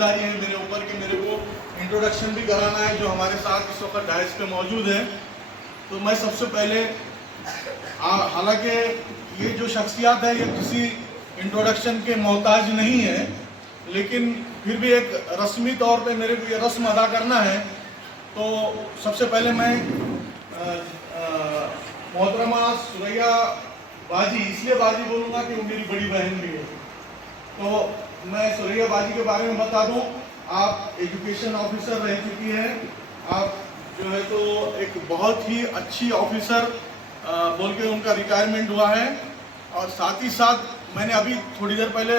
داری ہے میرے اوپر کہ میرے کو انٹروڈکشن بھی کرانا ہے جو ہمارے ساتھ اس وقت ڈائس پہ موجود ہے. تو میں سب سے پہلے, حالانکہ یہ جو شخصیات ہے یہ کسی انٹروڈکشن کے محتاج نہیں ہے, لیکن پھر بھی ایک رسمی طور پہ میرے کو یہ رسم ادا کرنا ہے. تو سب سے پہلے میں محترمہ ثریا باجی, اس لیے باجی بولوں گا کہ وہ میری بڑی بہن بھی ہے, تو میں ثریا باجی کے بارے میں بتا دوں. آپ ایجوکیشن آفیسر رہ چکی ہیں, آپ جو ہے تو ایک بہت ہی اچھی آفیسر بول کے ان کا ریٹائرمنٹ ہوا ہے. اور ساتھ ہی ساتھ میں نے ابھی تھوڑی دیر پہلے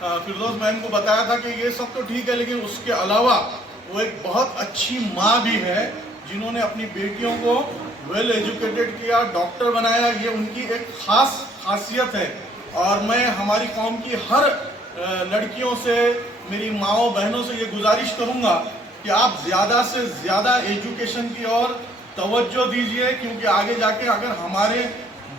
فردوس میم کو بتایا تھا کہ یہ سب تو ٹھیک ہے, لیکن اس کے علاوہ وہ ایک بہت اچھی ماں بھی ہے جنہوں نے اپنی بیٹیوں کو ویل ایجوکیٹڈ کیا, ڈاکٹر بنایا. یہ ان کی ایک خاص خاصیت ہے. اور میں ہماری قوم کی ہر لڑکیوں سے, میری ماؤں بہنوں سے یہ گزارش کروں گا کہ آپ زیادہ سے زیادہ ایجوکیشن کی اور توجہ دیجئے, کیونکہ آگے جا کے اگر ہمارے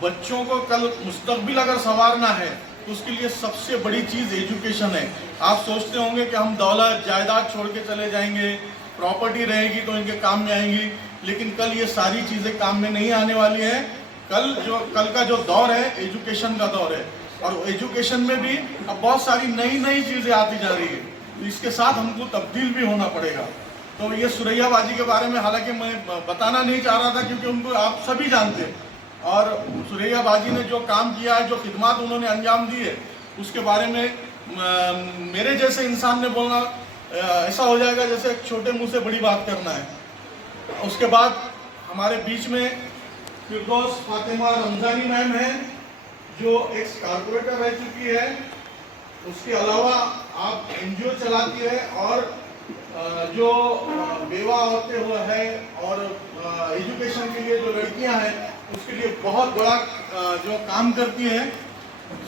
بچوں کو کل مستقبل اگر سنوارنا ہے تو اس کے لیے سب سے بڑی چیز ایجوکیشن ہے. آپ سوچتے ہوں گے کہ ہم دولت جائیداد چھوڑ کے چلے جائیں گے, پراپرٹی رہے گی تو ان کے کام میں آئیں گی, لیکن کل یہ ساری چیزیں کام میں نہیں آنے والی ہیں. کل کا جو دور ہے ایجوکیشن کا دور ہے, اور ایجوکیشن میں بھی اب بہت ساری نئی چیزیں آتی جا رہی ہے, تو اس کے ساتھ ہم کو تبدیل بھی ہونا پڑے گا. تو یہ ثریا باجی کے بارے میں حالانکہ میں بتانا نہیں چاہ رہا تھا کیونکہ ان کو آپ سبھی جانتے ہیں, اور ثریا باجی نے جو کام کیا ہے, جو خدمات انہوں نے انجام دی ہے, اس کے بارے میں میرے جیسے انسان نے بولنا ایسا ہو جائے گا جیسے ایک چھوٹے منہ سے بڑی بات کرنا ہے. اس کے بعد ہمارے بیچ میں فردوس فاطمہ رمضانی میم ہیں جو ایک کارپوریٹر رہ چکی ہے. اس کے علاوہ آپ NGO چلاتی ہے, اور جو بیوہ عورتیں ہوئے ہیں اور ایجوکیشن کے لیے جو لڑکیاں ہیں اس کے لیے بہت بڑا جو کام کرتی ہیں.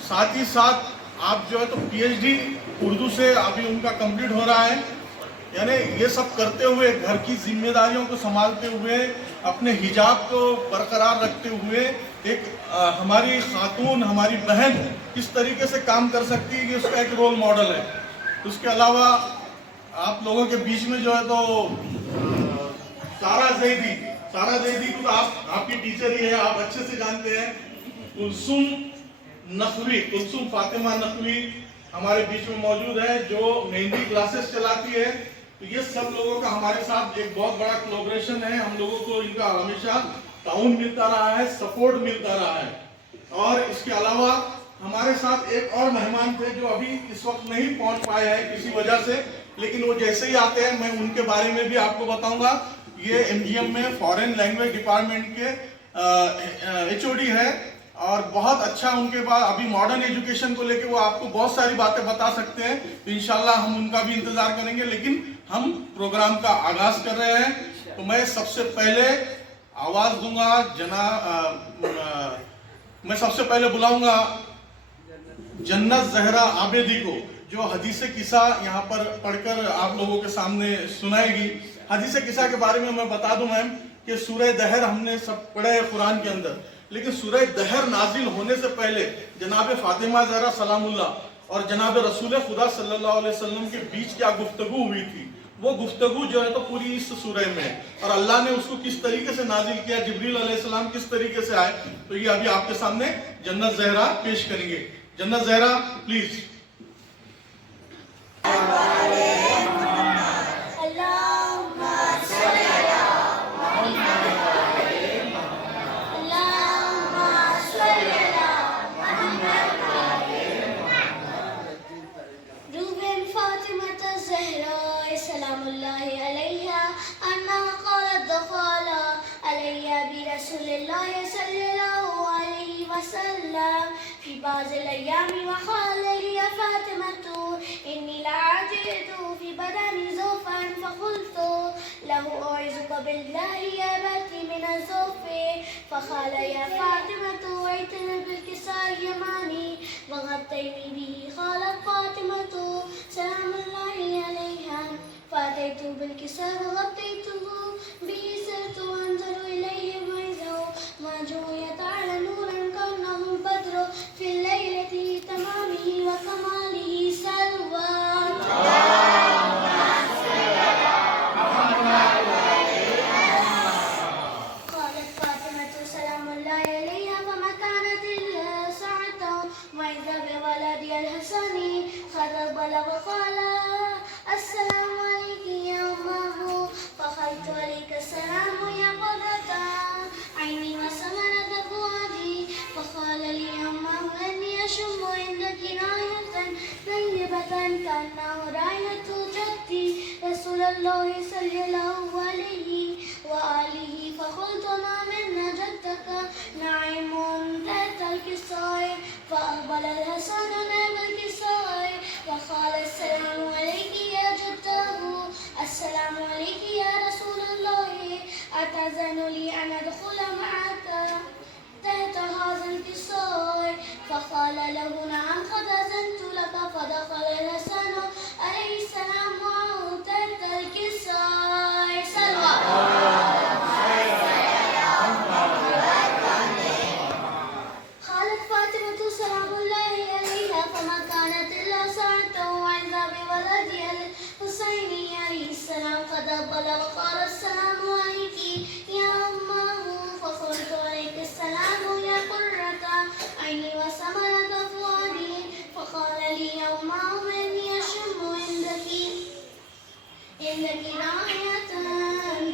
ساتھ ہی ساتھ آپ جو ہے تو PhD اردو سے ابھی ان کا کمپلیٹ ہو رہا ہے. یعنی یہ سب کرتے ہوئے, گھر کی ذمہ داریوں کو سنبھالتے ہوئے, اپنے حجاب کو برقرار رکھتے ہوئے, ایک ہماری خاتون, ہماری بہن کس طریقے سے کام کر سکتی ہے, یہ اس کا ایک رول ماڈل ہے. اس کے علاوہ آپ لوگوں کے بیچ میں جو ہے تو سارا زیدی تو آپ کی ٹیچر ہی ہے, آپ اچھے سے جانتے ہیں. کلثوم فاطمہ نقوی ہمارے بیچ میں موجود ہے جو مہندی کلاسز چلاتی ہے. تو یہ سب لوگوں کا ہمارے ساتھ ایک بہت بڑا کولیبریشن ہے. ہم لوگوں کو ان کا ہمیشہ تعاون ملتا رہا ہے, سپورٹ ملتا رہا ہے. اور اس کے علاوہ ہمارے ساتھ ایک اور مہمان تھے جو ابھی اس وقت نہیں پہنچ پائے ہیں کسی وجہ سے, لیکن وہ جیسے ہی آتے ہیں میں ان کے بارے میں بھی آپ کو بتاؤں گا. یہ MGM میں فارن لینگویج ڈپارٹمنٹ کے HOD ہے, اور بہت اچھا ان کے بعد ابھی ماڈرن ایجوکیشن کو لے کے وہ آپ کو بہت ساری باتیں بتا سکتے ہیں. تو انشاءاللہ ہم ان کا بھی انتظار کریں گے, لیکن ہم پروگرام کا آغاز کر رہے ہیں. تو میں سب سے پہلے آواز دوں گا میں سب سے پہلے بلاؤں گا جنت زہرا عابدی کو, جو حدیث قصہ یہاں پر پڑھ کر آپ لوگوں کے سامنے سنائے گی. حدیث قصہ کے بارے میں بتا دوں میم کہ سورہ دہر ہم نے سب پڑھے ہے قرآن کے اندر, لیکن سورہ دہر نازل ہونے سے پہلے جناب فاطمہ زہرا سلام اللہ اور جناب رسول خدا صلی اللہ علیہ وسلم کے بیچ کیا گفتگو ہوئی تھی, وہ گفتگو جو ہے تو پوری اس سورہ میں ہے, اور اللہ نے اس کو کس طریقے سے نازل کیا, جبریل علیہ السلام کس طریقے سے آئے, تو یہ ابھی آپ کے سامنے جنت زہرا پیش کریں گے. جنت زہرا پلیز. في بعض الأيام وقال لي فاطمة إني لعجبت في بدني زوفا فقلت له أعوذك بالله يا بنتي من الزوف فقال يا فاطمة ائتني بالكساء اليماني وغطيني به. قالت فاطمة سلام الله عليها فأتيت بالكساء وغطيته به صرت أنظر إليه وإذا موجود على نور كأنه البدر في الليلة تمامه وكماله سلوى. فأقبل وقال السلام عليك يا أمه. فقلت عليك السلام يا قرة عيني وثمرة فؤادي. فقال لي أمه إني أشم عندك رائحة طيبة كأنه رائحة جدي رسول الله صلى الله عليه وآله. فقلت ما من جدك نعيم تحت الكساء. فأقبل الحسن نحو الكساء وقال السلام عليك يا جده. السلام عليك يا رسول الله. أتأذن لي أن أدخل معك تحت هذا الكساء؟ فقال له نعم قد أذنت لك. فدخل الحسن عليه السلام معه تحت الكساء. سلوى. قالت فاطمة سلام الله عليها فما كانت إلا ساعة وإذا بولدي الحسين عليه السلام قد أقبل وقال السلام عليك يا أمه. فقلت عليك السلام يا قرة عيني وثمرة فؤادي. فقال لي يا أمه إني أشم عندك رائحة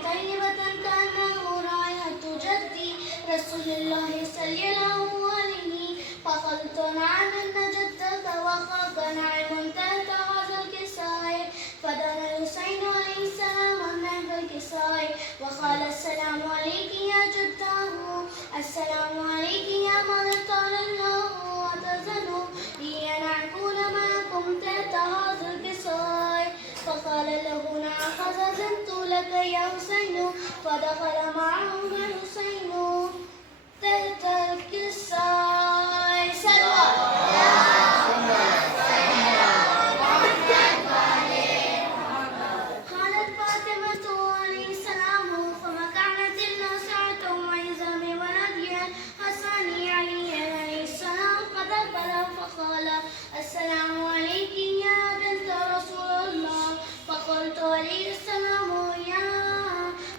طيبة كأنه رائحة جدي رسول الله صلى الله عليه. فقلت نعم إن جدك وخاك نعم تحت هذا الكساء. فدنا الحسين عليه السلام نحو الكساء وقال السلام عليك يا جده. السلام عليك يا من اختار الله. أتأذن لي أن أكون معكم تحت هذا الكساء؟ فقال له نعم قد أذنت لك يا حسين. فدخل معهم الحسين تحت الكساء. سلوى. قالت فاطمة عليه السلام فما كانت إلا ساعة وإذا بولدي الحسن عليه السلام قد أقبل فقال السلام عليك يا بنت رسول الله. فقلت عليه السلام يا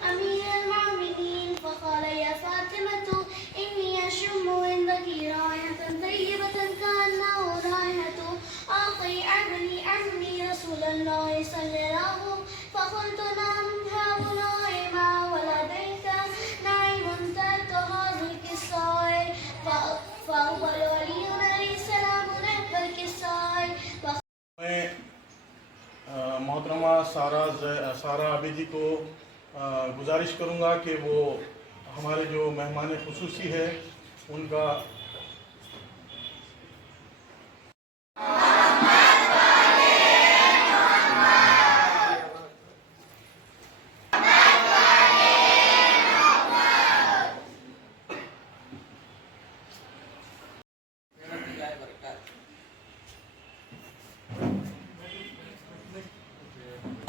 أمير المؤمنين. فقال يا فاطمة إني أشم عندك رائحة طيبة كأنه رائحة أخي عمي رسول الله صلى الله. فقلت نعم هؤلاء مع ولديك نعيم تحت هذا الكساء. فأقبل علي عليه السلام نحو الكساء. मैं मोहतरमा सारा आबिदी को गुजारिश करूँगा कि वो हमारे जो मेहमान खुसूसी है उनका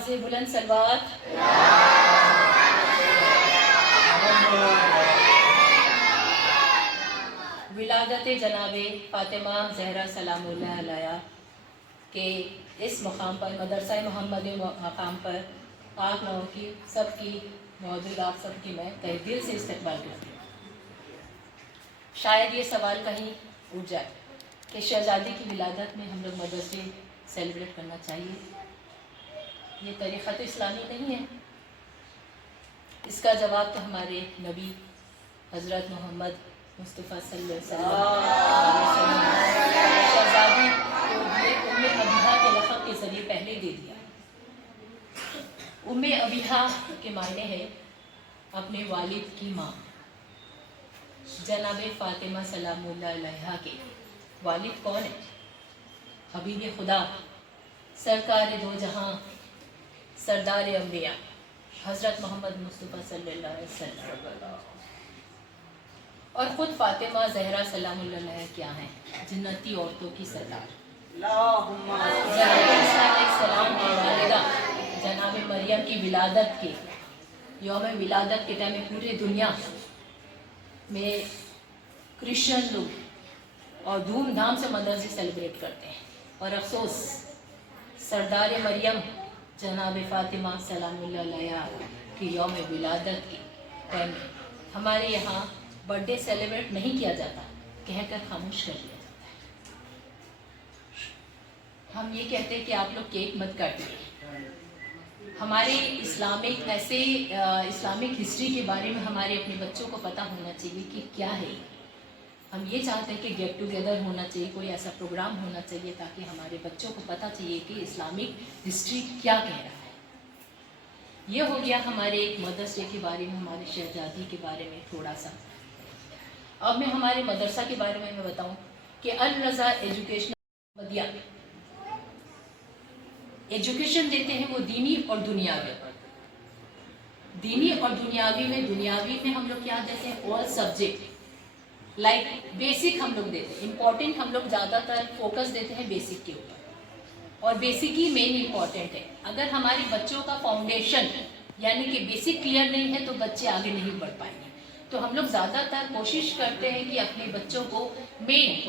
से बुलंद सलवात। विलादत जनाबे फ़ातिमा ज़हरा सलामुल्लाह अलैहा के इस मकाम पर मदरसा मोहम्मद मकाम पर आप लोगों की सबकी मौजूद आप सबकी मैं तहे दिल से इस्तकबाल करती हूँ। शायद ये सवाल कहीं उठ जाए कि शहज़ादी की विलादत में हम लोग मदरसे सेलिब्रेट करना चाहिए, ये तरीक़ा तो इस्लामी नहीं है। इसका जवाब तो हमारे नबी हज़रत मोहम्मद मुस्तफ़ा सल्लल्लाहु अलैहि वसल्लम शहज़ादी को उम्मे अबीहा के लक़ब के ज़रिए पहले दे दिया। उम्मे अबीहा के मायने है अपने वालिद की माँ। जनाब फ़ातिमा सलामुल्लाह अलैहा के वालिद कौन है? हबीब खुदा सरकार दो जहां सरदार अंबिया हज़रत मोहम्मद मुस्तफ़ा सल्लल्लाहु अलैहि वसल्लम। और ख़ुद फ़ातिमा ज़हरा सलामुल्लाह अलैहा क्या हैं? जन्नती औरतों की सरदार। सलाम की वालिदा जनाब मरियम की विलादत के यौम विलादत के टाइम में पूरे दुनिया में क्रिश्चियन लोग और धूमधाम से मदरसे सेलिब्रेट करते हैं। और अफसोस सरदार मरियम जनाब फ़ातिमा सलामुल्लाह अलैहा की यौम विलादत के टाइम में हमारे यहाँ बर्थडे सेलिब्रेट नहीं किया जाता, कहकर खामोश कर दिया जाता है। ہم یہ کہتے ہیں کہ آپ لوگ کیک مت کاٹیے. ہمارے اسلامک ہسٹری کے بارے میں ہمارے اپنے بچوں کو پتہ ہونا چاہیے کہ کیا ہے. ہم یہ چاہتے ہیں کہ گیٹ ٹوگیدر ہونا چاہیے, کوئی ایسا پروگرام ہونا چاہیے تاکہ ہمارے بچوں کو پتہ چاہیے کہ اسلامک ہسٹری کیا کہہ رہا ہے. یہ ہو گیا ہمارے ایک مدرس ڈے کے بارے میں, ہمارے شہزادی کے بارے میں تھوڑا سا. اب میں ہمارے مدرسہ کے بارے میں بتاؤں کہ الرضا ایجوکیشنل مدیہ ایجوکیشن دیتے ہیں وہ دینی اور دنیاوی. دینی اور دنیاوی میں ہم لوگ کیا دیتے ہیں, آل سبجیکٹ لائک بیسک ہم لوگ دیتے ہیں. امپورٹنٹ ہم لوگ زیادہ تر فوکس دیتے ہیں بیسک کے اوپر, اور بیسک ہی مین امپورٹنٹ ہے. اگر ہمارے بچوں کا فاؤنڈیشن یعنی کہ بیسک کلیئر نہیں ہے تو بچے آگے نہیں بڑھ پائیں گے. تو ہم لوگ زیادہ تر کوشش کرتے ہیں کہ اپنے بچوں کو مین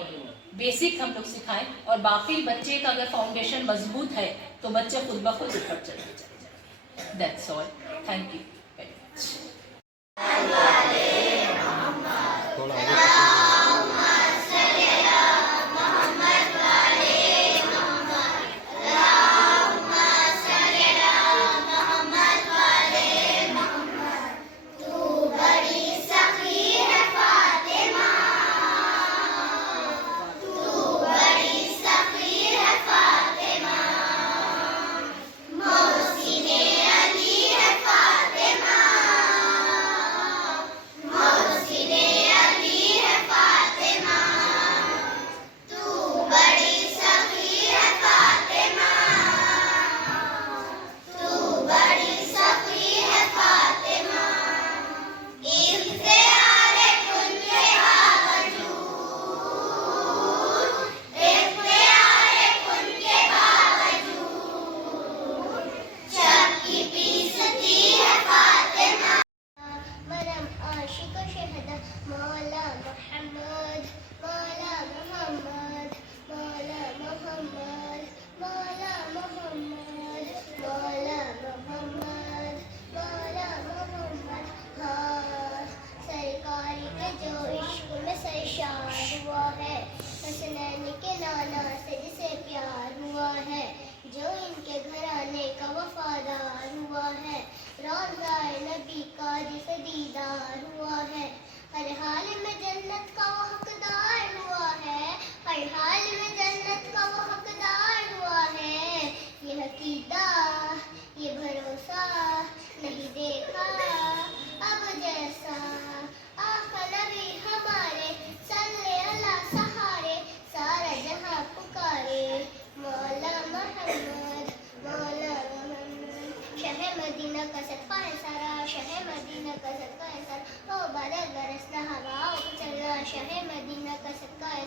بیسک ہم لوگ سکھائیں, اور باقی بچے کا اگر فاؤنڈیشن مضبوط ہے تو بچے خود بخود اوپر چلے جائیں. That's all. Thank you very much. جو ان کے گھرانے کا وفادار ہوا ہے, روضہ نبی کا جس دیدار ہوا ہے, ہر حال میں جنت کا وہ حقدار ہوا ہے, ہر حال میں جنت کا وہ حقدار ہوا ہے. یہ عقیدہ یہ بھروسہ نہیں دیکھا اب جیسا, آقا نبی ہمارے صلی اللہ سہارے, سارا جہاں پکارے مولا محمد مولا محمد. شہر مدینہ کا صدقہ ہے سارا, شہر مدینہ کا صدقہ ہے سارا, او بادل برسنا ہواؤں پہ چل رہا, شہر مدینہ کا صدقہ ہے.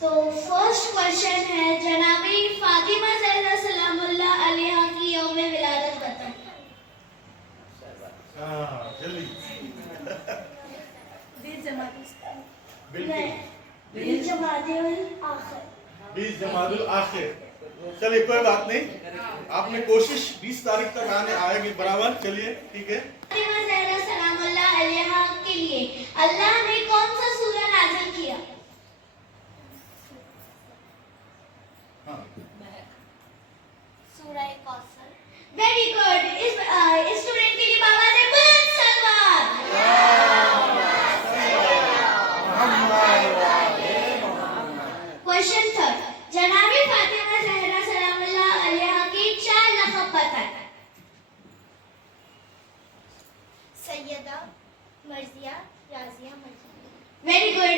تو فرسٹ کوشچن ہے جنابی فاطمہ زہرا سلام اللہ علیہا کی یوم ولادت بتائیں. جلدی 20 جمادی الآخر. 20 جمادی الآخر. چلیے کوئی بات نہیں, آپ نے کوشش 20 تاریخ تک آئے گی برابر. چلیے ٹھیک ہے. فاطمہ زہرا سلام اللہ علیہا کے لیے اللہ نے کون سا سورہ نازل کیا؟ سورہ کوثر. Very good. اس اسٹوڈنٹ کے لیے بابا نے بلند سلوات.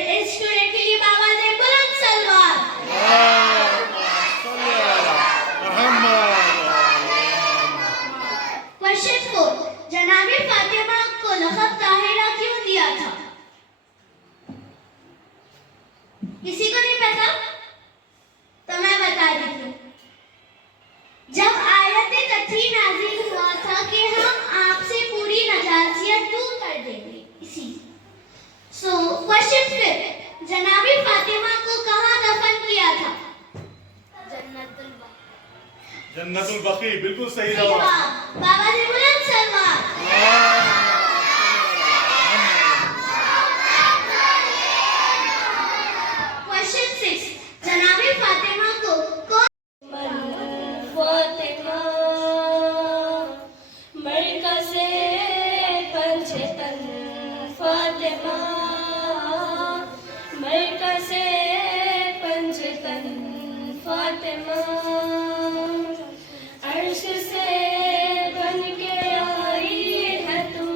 इस स्टूडेंट के लिए बाबा से बुलंद सलवार। क्वेश्चन 4, जनाब फातिमा को लक़ब ताहिरा क्यों दिया था? किसी को नहीं पता? तो मैं बता देती हूँ। जब आयत तथी नाज़िल हुआ था कि हम आपसे पूरी नजासियत दूर कर देंगे, इसी क्वेश्चन 5, जनाब फातिमा को कहाँ दफन किया था? जन्नतुल बकी, बिल्कुल सही जवाब। बाबा से बुलंद सलवार। क्वेश्चन 6, जनाब फातिमा को कौन फातिमा मरकज़े पंजतन फातिमा मरकज़े पंजतन फातिमा अर्श से बन के आई है तू,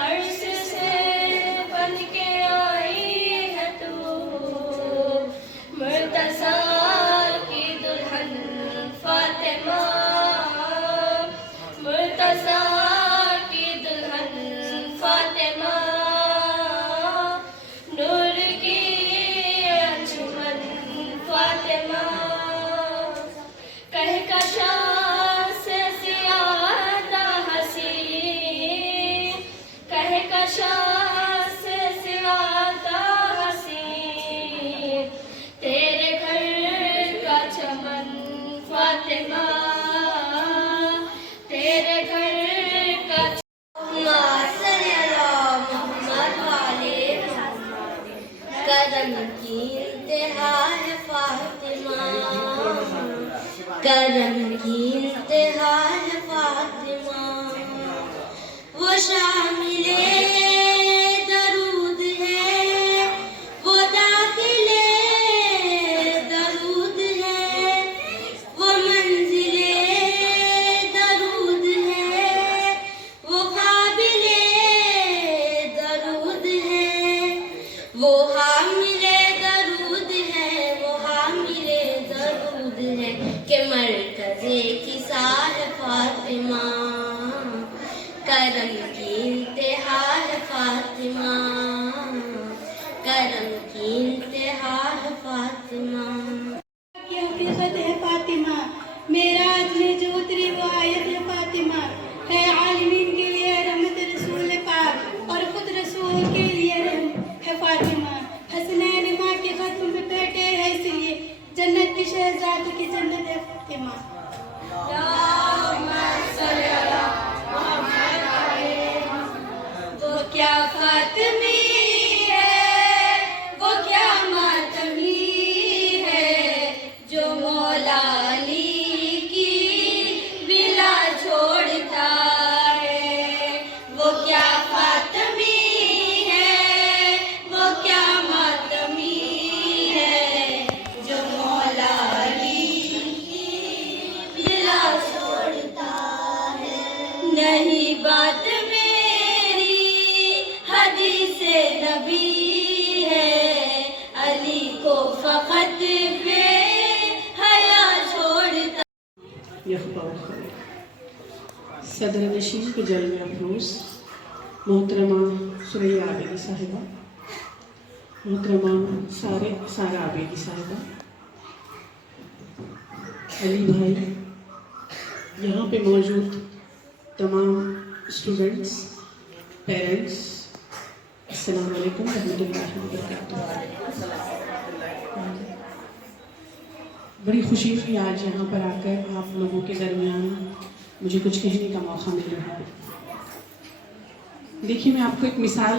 अर्श से बन के आई है तू, मुर्तज़ा की दुल्हन फातिमा, मुर्तज़ा की दुल्हन फातिमा, नूर की अंजुमन फातिमा, कहकशा से ज़्यादा हसी, कहकशा से ज़्यादा हसी, तेरे घर का चमन फातिमा, तेरे घर का करम की इंतहा है फातिमा, करम की इंतहा है फातिमा, वो शामिले दरूद है, वो दाखिले दरूद है, वो मंजिले दरूद है, वो काबिले दरूद है, वो हामिले दरूद है, वो हामिले दरूद है, के मरकज़े की सार फातिमा, करम की इंतहा है फातिमा, करम की इंतहा है फातिमा। की हकीकत है फातिमा, मेराज में जो उतरी वो आयत है फातिमा, है आलिमीन के लिए रहमत रसूल पाक और खुद रसूल के लिए है फातिमा, हसनैन माँ के खत्म में बैठे हैं इसलिए जन्नत की शहजादी की जन्नत है फातिमा। वो क्या फातिमी है, वो क्या मातमी है, जो मौला अली की विला छोड़ता है, वो क्या फातिमी है, वो क्या मातमी है, जो मौला अली की विला छोड़ता है। नहीं बात मेरी हदीसे नबी है, अली को फकत बे हया छोड़ता। सदर नशीन के जलवे अफरोज़ मोहतरमा सुरैया आबेदी साहिबा, मोहतरमा सारा आबेदी साहिबा, अली भाई, यहाँ पे मौजूद तमाम स्टूडेंट्स, पेरेंट्स, अस्सलाम वालेकुम रहमतुल्लाहि व बरकातुहू। बड़ी खुशी हुई आज यहाँ पर आकर आप लोगों के दरमियान मुझे कुछ कहने का मौका मिल रहा है। देखिए, मैं आपको एक मिसाल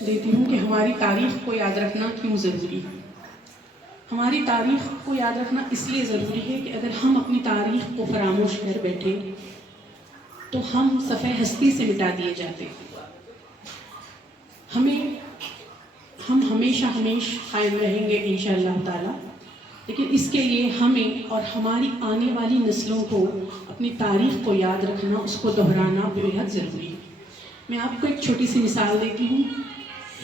देती हूँ कि हमारी तारीख़ को याद रखना क्यों ज़रूरी है। हमारी तारीख़ को याद रखना इसलिए ज़रूरी है कि अगर हम अपनी तारीख़ को फरामोश कर बैठे तो हम सफ़े हस्ती से मिटा दिए जाते। हम हमेशा कायम रहेंगे इंशाअल्लाह ताला, लेकिन इसके लिए हमें और हमारी आने वाली नस्लों को अपनी तारीख़ को याद रखना, उसको दोहराना बेहद ज़रूरी है। मैं आपको एक छोटी सी मिसाल देती हूँ।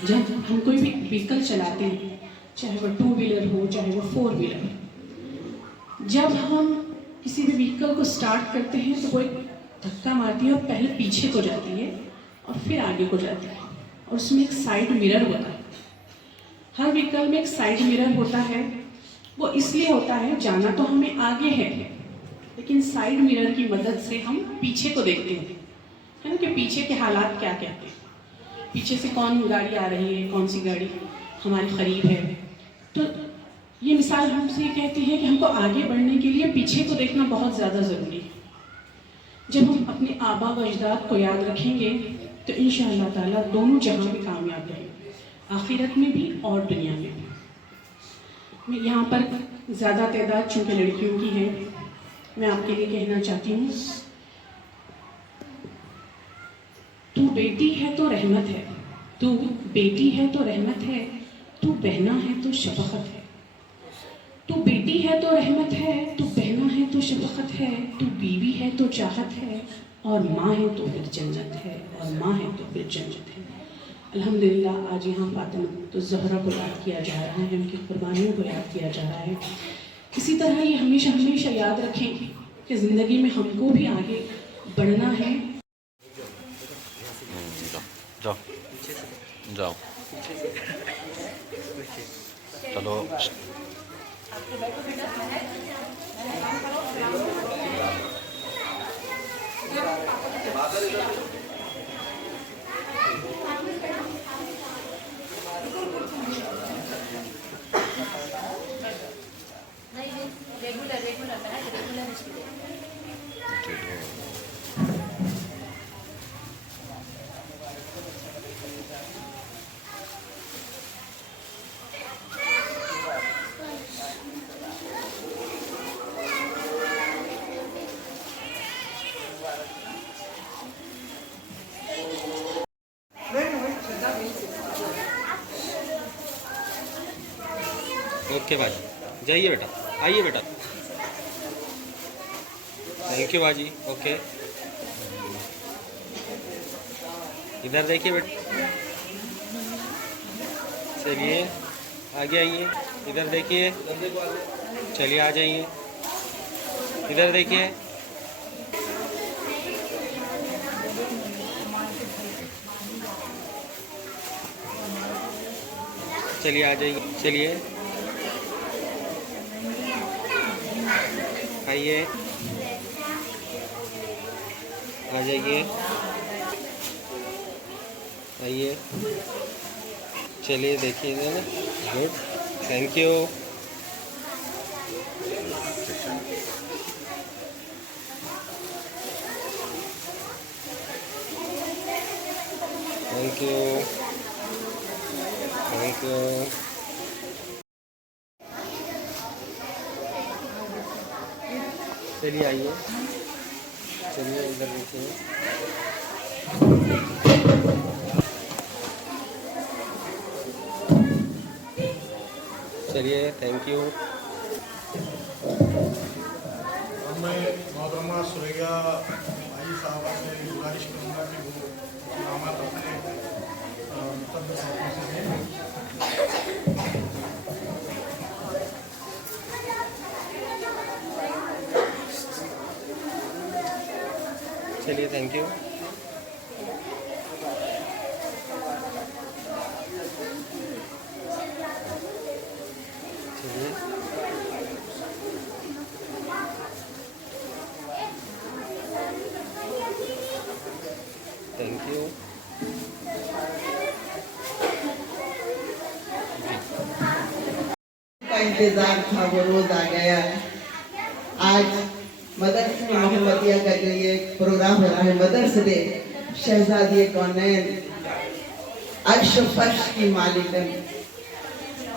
जब हम कोई भी व्हीकल चलाते हैं, चाहे वो 2 व्हीलर हो चाहे वो 4 व्हीलर, जब हम किसी भी व्हीकल को स्टार्ट करते हैं तो वो एक धक्का मारती है और पहले पीछे को जाती है और फिर आगे को जाती है, और उसमें एक साइड मिरर होता है। हर व्हीकल में एक साइड मिरर होता है। वो इसलिए होता है, जाना तो हमें आगे है लेकिन साइड मिरर की मदद से हम पीछे को देखते हैं, है ना, कि पीछे के हालात क्या कहते हैं, पीछे से कौन गाड़ी आ रही है, कौन सी गाड़ी हमारे करीब है। तो ये मिसाल हमसे ये कहती है कि हमको आगे बढ़ने के लिए पीछे को देखना बहुत ज़्यादा ज़रूरी है। जब हम अपने आबा व अजदाद को याद रखेंगे तो इंशाअल्लाह ताला दोनों जहां भी कामयाब रहेंगे, आखिरत में भी और दुनिया में भी। मैं यहाँ पर ज़्यादा तादाद चूँकि लड़कियों की है, मैं आपके लिए कहना चाहती हूँ, तू बेटी है तो रहमत है, तू बेटी है तो रहमत है, तू बहना है तो शफकत है। तू बेटी है तो रहमत है, तू बहना है तो शफकत है, तू बीवी है तो चाहत है, और माँ है तो फिर जन्नत है, और माँ है तो फिर जन्नत है। अल्हम्दुलिल्लाह आज यहाँ फातिमा तो ज़हरा को याद किया जा रहा है, उनकी कुर्बानियों को याद किया जा रहा है। इसी तरह ये हमेशा हमेशा याद रखें कि ज़िंदगी में हमको भी आगे बढ़ना है। जाओ जाओ चलो। ओके बाजी, जाइए बेटा, आइए बेटा। थैंक यू बाजी। ओके, इधर देखिए बेटा, चलिए आगे आइए, इधर देखिए, चलिए आ जाइए, इधर देखिए, चलिए आ जाइए, चलिए आइए, आ जाइए, आइए, चलिए देखिए इधर। Good, thank you. Thank you, thank you. चलिए आइए, चलिए इधर देखिए, चलिए थैंक यू। मैं मोहतरमा सुरैया भाई साहबा से गुजारिश करूँगा कि वो नामात अपने मुक़द्दस हाथों से दें। चलिए थैंक यू। चलिए थैंक यू। का इंतजार था वो रोज आ गया। आज मदरसे मोहम्मदिया का जो ये प्रोग्राम हो रहा है, मदरसे डे, शहजादी कौनैन, अर्श फर्श की मालिकन,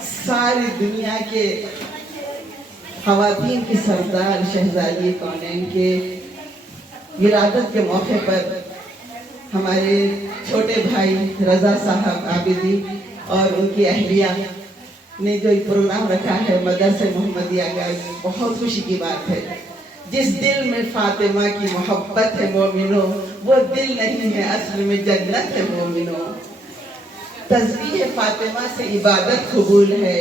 सारी दुनिया के ख़वातीन की सरदार शहजादी कौनैन के विरादत के मौके पर हमारे छोटे भाई रजा साहब आबिदी और उनकी अहलिया ने जो प्रोग्राम रखा है मदरसे मोहम्मदिया का, बहुत खुशी की बात है। जिस दिल में फातिमा की मोहब्बत है मोमिनो, वो दिल नहीं है असल में जन्नत है मोमिनो। तस्बीह फातिमा से इबादत कबूल है,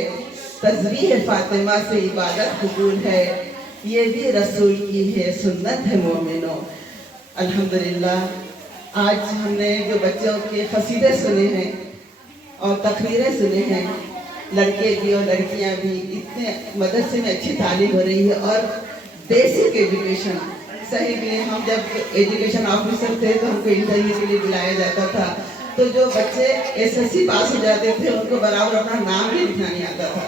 तस्बीह फातिमा से इबादत कबूल है, ये भी रसूल की है सुन्नत है मोमिनो। अल्हम्दुलिल्लाह आज हमने जो बच्चों के कसीदे सुने हैं और तकरीरें सुने हैं, लड़के भी और लड़कियां भी, इतने मदरसे में अच्छी तालीम हो रही है और बेसिक एजुकेशन सही में। हम जब एजुकेशन ऑफिसर थे तो हमको इंटरव्यू के लिए बुलाया जाता था, तो जो बच्चे एसएससी पास हो जाते थे उनको बराबर अपना नाम भी लिखना नहीं आता था।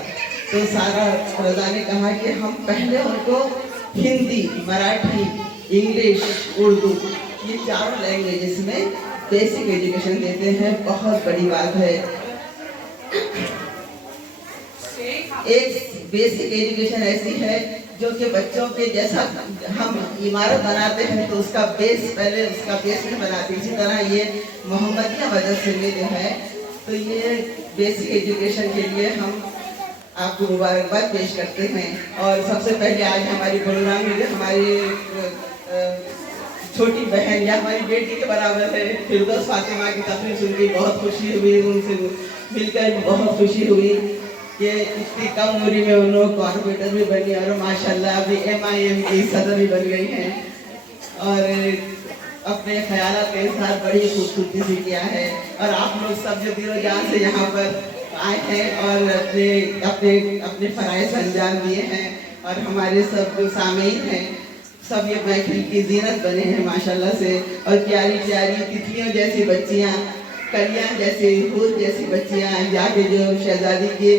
तो सारा रज़ा ने कहा कि हम पहले उनको हिंदी, मराठी, इंग्लिश, उर्दू ये चारों लैंग्वेजेस में बेसिक एजुकेशन देते हैं। बहुत बड़ी बात है। एक बेसिक एजुकेशन ऐसी है जो कि बच्चों के जैसा हम इमारत बनाते हैं तो उसका बेस पहले उसका बेस नहीं बनाते, इसी तरह ये मोहम्मदिया मदरसे में जो है तो ये बेसिक एजुकेशन के लिए हम आपको मुबारकबाद पेश करते हैं। और सबसे पहले आज हमारी प्रोग्राम में जो हमारी छोटी बहन या हमारी बेटी के बराबर है फिरदौस फातिमा की तकरीर सुन के बहुत खुशी हुई, उनसे मिलकर बहुत खुशी हुई कि इतनी कम उम्र में उन लोग कॉर्पोरेटर भी बनी और माशाल्लाह अभी MIM की सदर भी बन गई हैं और अपने ख्यालात के साथ बड़ी खूबसूरती से किया है। और आप लोग सब जो दिलो जान से यहाँ पर आए हैं और अपने अपने अपने फ़राइज़ अंजाम दिए हैं और हमारे सब जो सामीन हैं सब ये महफिल की जीनत बने हैं माशाल्लाह से। और प्यारी प्यारी तितलियों जैसी बच्चियाँ, कलियाँ जैसी, हूर जैसी बच्चियाँ जाके जो शहजादी के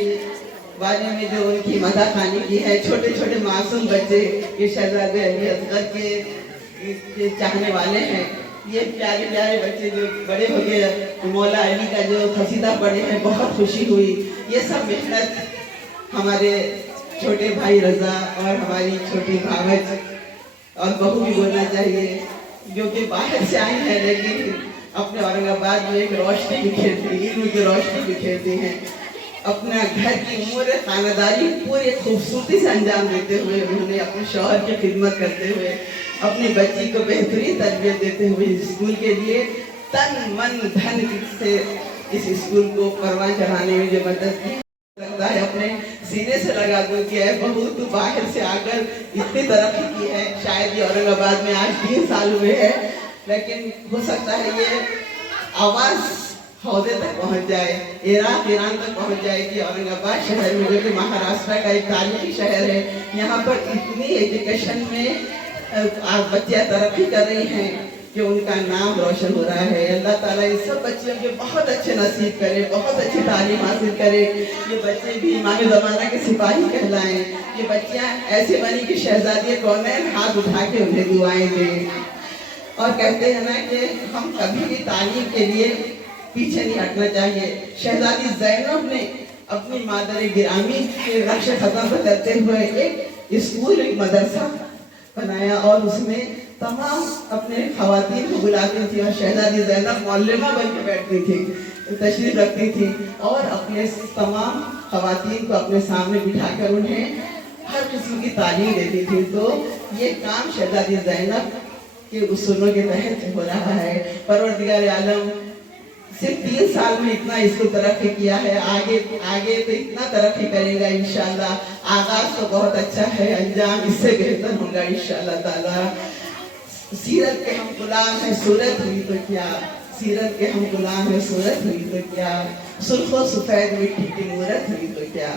बारे में जो उनकी मदह खानी की है, छोटे छोटे मासूम बच्चे ये शहजादे अली असगर के चाहने वाले हैं। ये प्यारे प्यारे बच्चे जो बड़े हो गए मौला अली का जो कसीदा पढ़े हैं, बहुत खुशी हुई। ये सब मेहनत हमारे छोटे भाई रज़ा और हमारी छोटी भावज और बहू भी बोलना चाहिए जो कि बाहर से आई है लेकिन अपने औरंगाबाद में एक रोशनी बिखेरती, इल्म की रोशनी बिखेरती हैं। अपना घर की उम्र खानदारी पूरी खूबसूरती से अंजाम देते हुए उन्होंने अपने शौहर की खिदमत करते हुए अपनी बच्ची को बेहतरीन तरबियत देते हुए स्कूल के लिए तन मन धन से इस स्कूल को परवान चढ़ाने में जो मदद की लगता है अपने सीने से लगा दो कि है बहू तू बाहर से आकर इतनी तरक्की की है। शायद ये औरंगाबाद में आज 3 साल हुए हैं लेकिन हो सकता है ये आवाज़ हौदे तक पहुंच जाए, इराक ईरान तक पहुंच जाए कि औरंगाबाद शहर में जो कि महाराष्ट्र का एक तारीखी शहर है, यहाँ पर इतनी एजुकेशन में बच्चियाँ तरक्की कर रही हैं कि उनका नाम रोशन हो रहा है। अल्लाह ताला इन सब बच्चियों के बहुत अच्छे नसीब करे, बहुत अच्छी तालीम हासिल करे। ये बच्चे भी इमाम ज़माना के सिपाही कहलाएं। ये बच्चियाँ ऐसे बनी कि शहजादी कौनैन हाथ उठा के उन्हें दुआएं दें। और कहते हैं ना कि हम कभी भी तालीम के लिए पीछे नहीं हटना चाहिए। शहजादी ज़ैनब ने अपनी मादर गिरामी के नक्श ख़त्म करते हुए एक स्कूल, एक मदरसा बनाया और उसमें तमाम अपने ख़वातीन को बुलाती थी और शहजादी ज़ैनब मौलमा बन के बैठती थी, तशरीफ़ रखती थी और अपने तमाम ख़वातीन को अपने सामने बिठाकर उन्हें हर किस्म की तालीम देती थी। तो ये काम शहजादी ज़ैनब के उसूलों के तहत हो रहा है। परवरदिगार आलम सिर्फ 3 साल में इतना इसको तरक्की किया है, आगे तो इतना तरक्की करेगा इंशाल्लाह। आगाज तो बहुत अच्छा है, अंजाम इससे बेहतर होगा इंशाल्लाह ताला। सीरत के हम गुलाम हैं, सूरत हुई तो क्या, सीरत के हम गुलाम हैं, सूरत हुई तो क्या, सुर्खो सफेद मिट्टी की मूरत हुई तो क्या।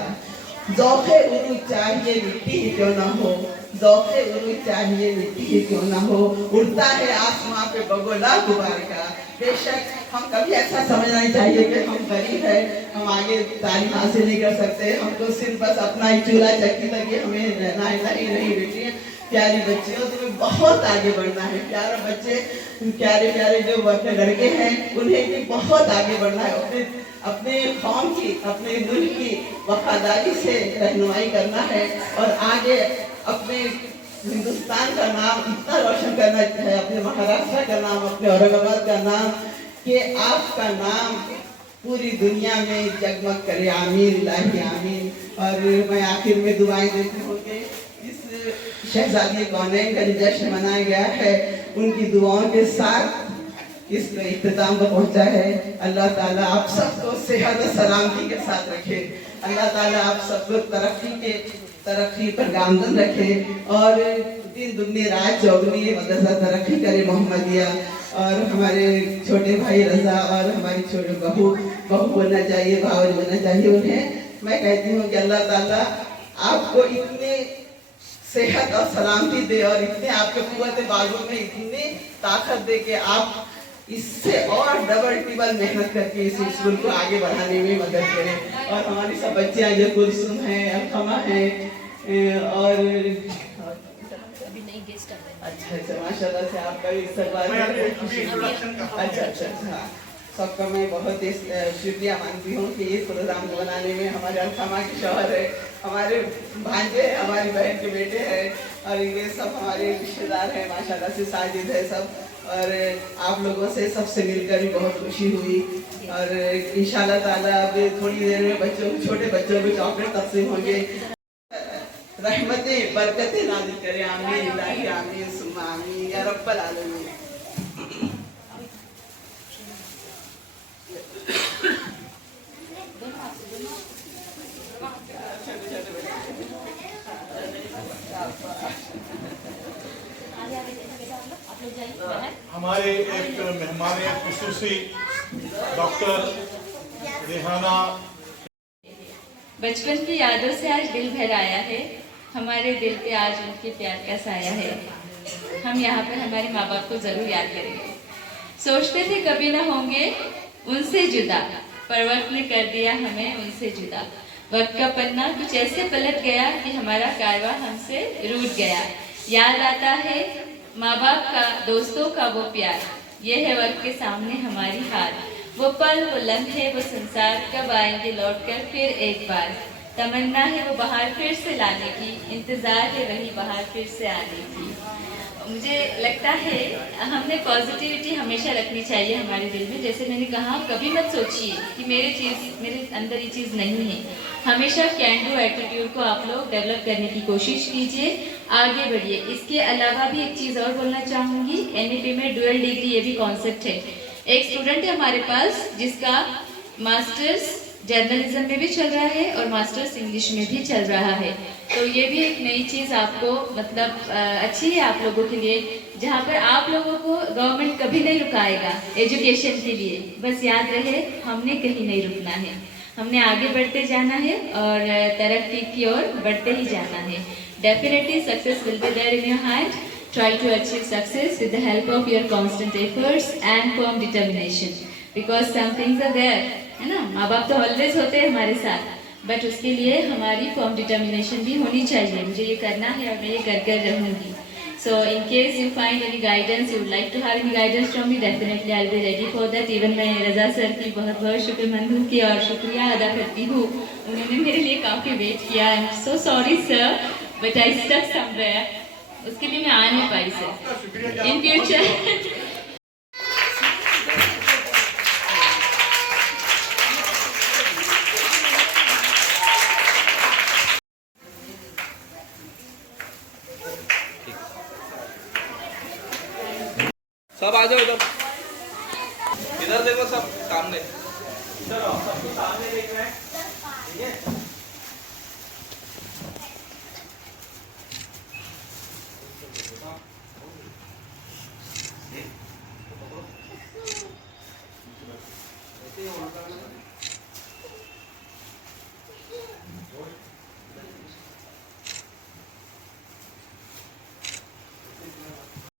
ज़ौक़े उरूज चाहिए मिट्टी ही क्यों ना हो, ज़ौक़े उरूज चाहिए मिट्टी ही क्यों ना हो, उड़ता है आसमां पे बगोला गुबार का। बेशक हम कभी ऐसा समझना नहीं चाहिए कि हम गरीब है, हम आगे तालीम हासिल नहीं कर सकते, हमको सिर्फ बस अपना ही चूल्हा चक्की लगी हमें रहना है। नहीं बेटियाँ, प्यारी बच्चियों, तुम्हें बहुत आगे बढ़ना है। प्यारे बच्चे, प्यारे प्यारे जो अपने लड़के हैं उन्हें भी बहुत आगे बढ़ना है। अपने कौम की, अपने मुल्क की वफादारी से रहनुमाई करना है और आगे अपने हिंदुस्तान का नाम इतना रोशन करना है, अपने महाराष्ट्र का नाम, अपने औरंगाबाद का नाम, कि आपका नाम पूरी दुनिया में जगमग करे। आमीन इलाही आमीन। और मैं आखिर में दुआएं देती हूँ कि इस शहजादी कौनैन का जो जश्न मनाया गया है, उनकी दुआओं के साथ اس इख्तिताम पर पहुंचा है। अल्लाह ताला आप सबको सेहत और सलामती के साथ रखे। अल्लाह ताला आप सबको तरक्की पर गामजन रखे और दिन दुगनी रात चौगनी मदरसा तरक्की करे मोहम्मदिया। और हमारे छोटे भाई रजा और हमारी छोटे बहू बनना चाहिए, भावज बनना चाहिए। उन्हें मैं कहती हूँ कि अल्लाह ताला आपको इतने सेहत और सलामती दे और इतने आपके कुव्वत बाजू में इतनी ताकत दे कि आप इससे और डबल टिबल मेहनत करके इस स्कूल को आगे बढ़ाने में मदद करें। और हमारी सब बच्चियाँ जो कुलसुम हैं, अलखमा हैं और अच्छा माशाल्लाह से आपका भी इस्तेमाल। अच्छा हाँ, सबका मैं बहुत ही शुक्रिया मानती हूँ कि इस प्रोग्राम को बनाने में हमारे अलखमा के शौहर है, हमारे भांजे, हमारी बहन के बेटे हैं और ये सब हमारे रिश्तेदार हैं माशाल्लाह से, साजिद है सब। और आप लोगों से सबसे मिलकर भी बहुत खुशी हुई। और इंशाल्लाह ताला अब थोड़ी देर में छोटे बच्चों को चॉकलेट तकसीम होंगे। रहमतें बरकतें नाज़िल करे, आमीन इलाही आमीन सुम्मा आमीन या रब्बल आलमीन। हमारे एक मेहमान खुसूसी डॉक्टर रेहाना। बचपन की यादों से आज दिल भर आया है, हमारे दिल पे आज उनके प्यार का साया है। हम यहाँ पर हमारे माँ बाप को ज़रूर याद करेंगे। सोचते थे कभी ना होंगे उनसे जुदा, पर वक्त ने कर दिया हमें उनसे जुदा। वक्त का पन्ना कुछ ऐसे पलट गया कि हमारा कारवां हमसे रूठ गया। याद आता है माँ बाप का, दोस्तों का वो प्यार, ये है वक्त के सामने हमारी हार। वो पल, वो लम्हे, वो संसार कब आएंगे लौट कर फिर एक बार। तमन्ना है वो बहार फिर से लाने की, इंतज़ार है वही बहार फिर से आने की। मुझे लगता है हमने पॉजिटिविटी हमेशा रखनी चाहिए हमारे दिल में। जैसे मैंने कहा, कभी मत सोचिए कि मेरे अंदर ये चीज़ नहीं है। हमेशा कैन डू एटीट्यूड को आप लोग डेवलप करने की कोशिश कीजिए, आगे बढ़िए। इसके अलावा भी एक चीज़ और बोलना चाहूँगी, NEP में डुअल डिग्री ये भी कॉन्सेप्ट है। एक स्टूडेंट है हमारे पास जिसका मास्टर्स जर्नलिज्म में भी चल रहा है और मास्टर्स इंग्लिश में भी चल रहा है। तो ये भी एक नई चीज़ आपको मतलब अच्छी है आप लोगों के लिए, जहाँ पर आप लोगों को गवर्नमेंट कभी नहीं रुकाएगा एजुकेशन के लिए। बस याद रहे हमने कहीं नहीं रुकना है, हमने आगे बढ़ते जाना है और तरक्की की ओर बढ़ते ही जाना है। Definitely success will be there in your hand. Try to achieve success with the help of your constant efforts and firm determination. Because some things are there, है ना। माँ बाप तो ऑलवेज होते हैं हमारे साथ, बट उसके लिए हमारी फर्म डिटर्मिनेशन भी होनी चाहिए। मुझे ये करना है और मैं ये कर रहूँगी। So in case you find any guidance, you would like to have any guidance from me, definitely I'll be ready for that. Even मैं रज़ा सर की बहुत बहुत शुक्रमंद हूँ कि और शुक्रिया अदा करती हूँ, उन्होंने मेरे लिए काफ़ी वेट किया। I am so sorry sir, but I stuck somewhere, उसके लिए मैं आ नहीं पाई सर। इन फ्यूचर सब आ जाओ इधर देखो, सब सामने। इधर आओ, सबको सामने देख रहे हैं, ठीक है। ऐसे ही होना